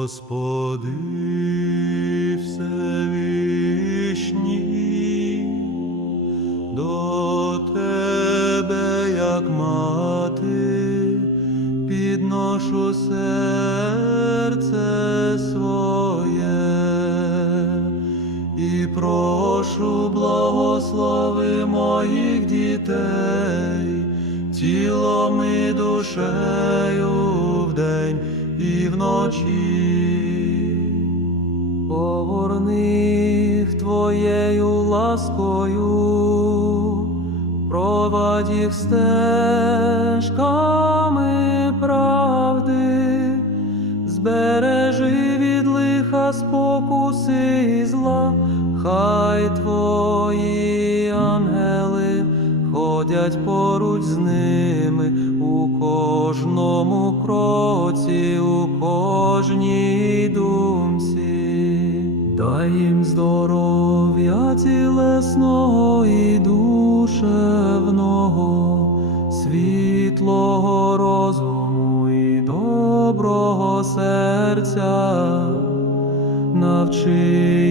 Господи Всевишній, до Тебе, як мати, підношу серце своє і прошу благослови моїх дітей, тілом і душею і вночі. Погорни Твоєю ласкою, провадь їх стежками правди, збережи від лиха спокуси і зла, хай твої ангели ходять поруч з ними у кожному кроці, у кожній думці. Дай їм здоров'я тілесного і душевного, світлого розуму і доброго серця, навчи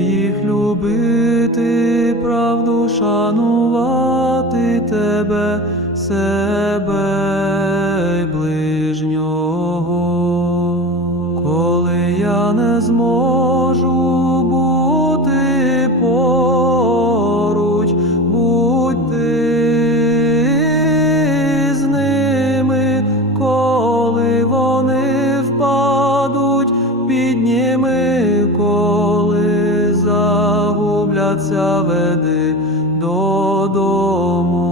їх любити правду, шанувати тебе, себе зможу бути поруч, будь ти з ними, коли вони впадуть, підніми, коли загубляться, веди додому.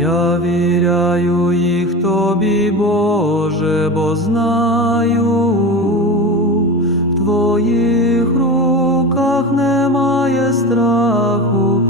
Я віряю їх тобі, Боже, бо знаю, твоїх руках немає страху,